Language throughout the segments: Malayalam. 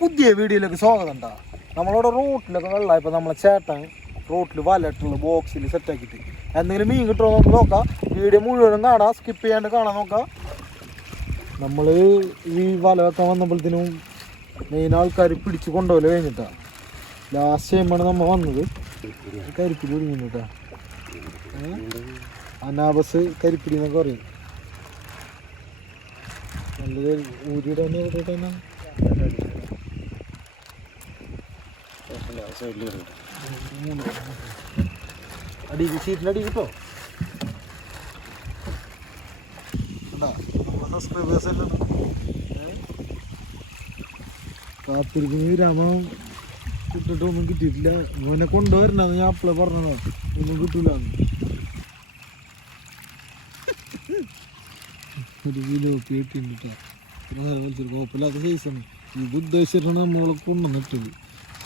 പുതിയ വീഡിയോയിലേക്ക് സ്വാഗതം ഉണ്ടാ നമ്മളവിടെ റോട്ടിലൊക്കെ വെള്ളമായപ്പോൾ നമ്മളെ ചേട്ടൻ റോട്ടിൽ വലട്ടുള്ള ബോക്സിൽ സെറ്റാക്കിയിട്ട് എന്തെങ്കിലും മീൻ കിട്ടുമോ നമുക്ക് നോക്കാം. വീഡിയോ മുഴുവനും കാണാം സ്കിപ്പ് ചെയ്യാണ്ട് കാണാൻ നോക്കാം. നമ്മൾ ഈ വല വെക്കാൻ വന്നപ്പോഴത്തേനും മെയിൻ ആൾക്കാർ പിടിച്ച് കൊണ്ടുപോലെ കഴിഞ്ഞിട്ടാ. ലാസ്റ്റ് ടൈമാണ് നമ്മൾ വന്നത്. കരിപ്പിടി കുടുങ്ങിട്ടാ അനാബസ് കരിപ്പിടി എന്നൊക്കെ പറയും. നല്ലത് ഊരിയുടെ തന്നെ ഇട്ടിട്ട് തന്നെ. അടി ഷീറ്റിലടി കിട്ടോ സബ്സ്ക്രൈബേഴ്സ് എല്ലാം കാത്തിരിക്കുന്ന രാമം കിട്ടിട്ടൊന്നും കിട്ടിയിട്ടില്ല. മോനെ കൊണ്ടുവരണ്ടെന്ന് ഞാൻ അപ്പളെ പറഞ്ഞോ ഒന്നും കിട്ടൂല ഒരു കിലോ വലിച്ചൊരു കുഴപ്പമില്ലാത്ത സൈസാണ് ഇത് ഉദ്ദേശിച്ചിട്ടാണ് നമ്മളെ കൊണ്ടുവന്നിട്ടത്.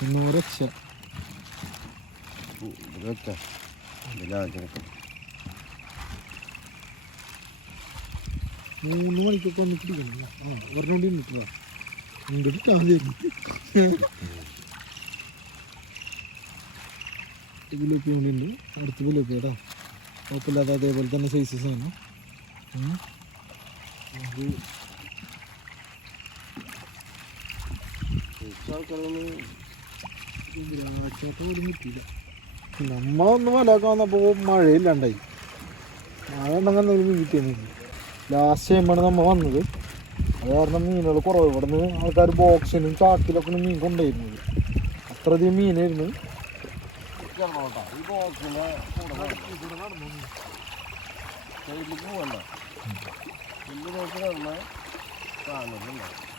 എന്നോ രക്ഷ മൂന്ന് മണിക്കൊക്കെ വന്ന് പിടിക്കണം ആ പറഞ്ഞോണ്ടി നിട്ടാ ഇങ്ങോട്ട് ആദ്യം ബിലോപ്പി കൊണ്ടുണ്ട് അടുത്ത ബിലോപ്പി കേട്ടോ കുഴപ്പമില്ലാത്ത അതേപോലെ തന്നെ സൈസസ് ആണ്. നമ്മളൊന്ന് വലയൊക്കെ വന്നപ്പോൾ മഴയില്ലാണ്ടായി. മഴ ഉണ്ടെങ്കിൽ എന്തെങ്കിലും മീൻ കിട്ടിയെന്നില്ല ലാസ്റ്റ് ടൈമാണ് നമ്മൾ വന്നത്. അത് കാരണം മീനുകൾ കുറവ്. ഇവിടെ നിന്ന് ആൾക്കാർ ബോക്സിനും ചാക്കിലൊക്കെ മീൻ കൊണ്ടുവരുന്നത്. അത്രയധികം മീനായിരുന്നു. ഈ 你不是说不让我买啊那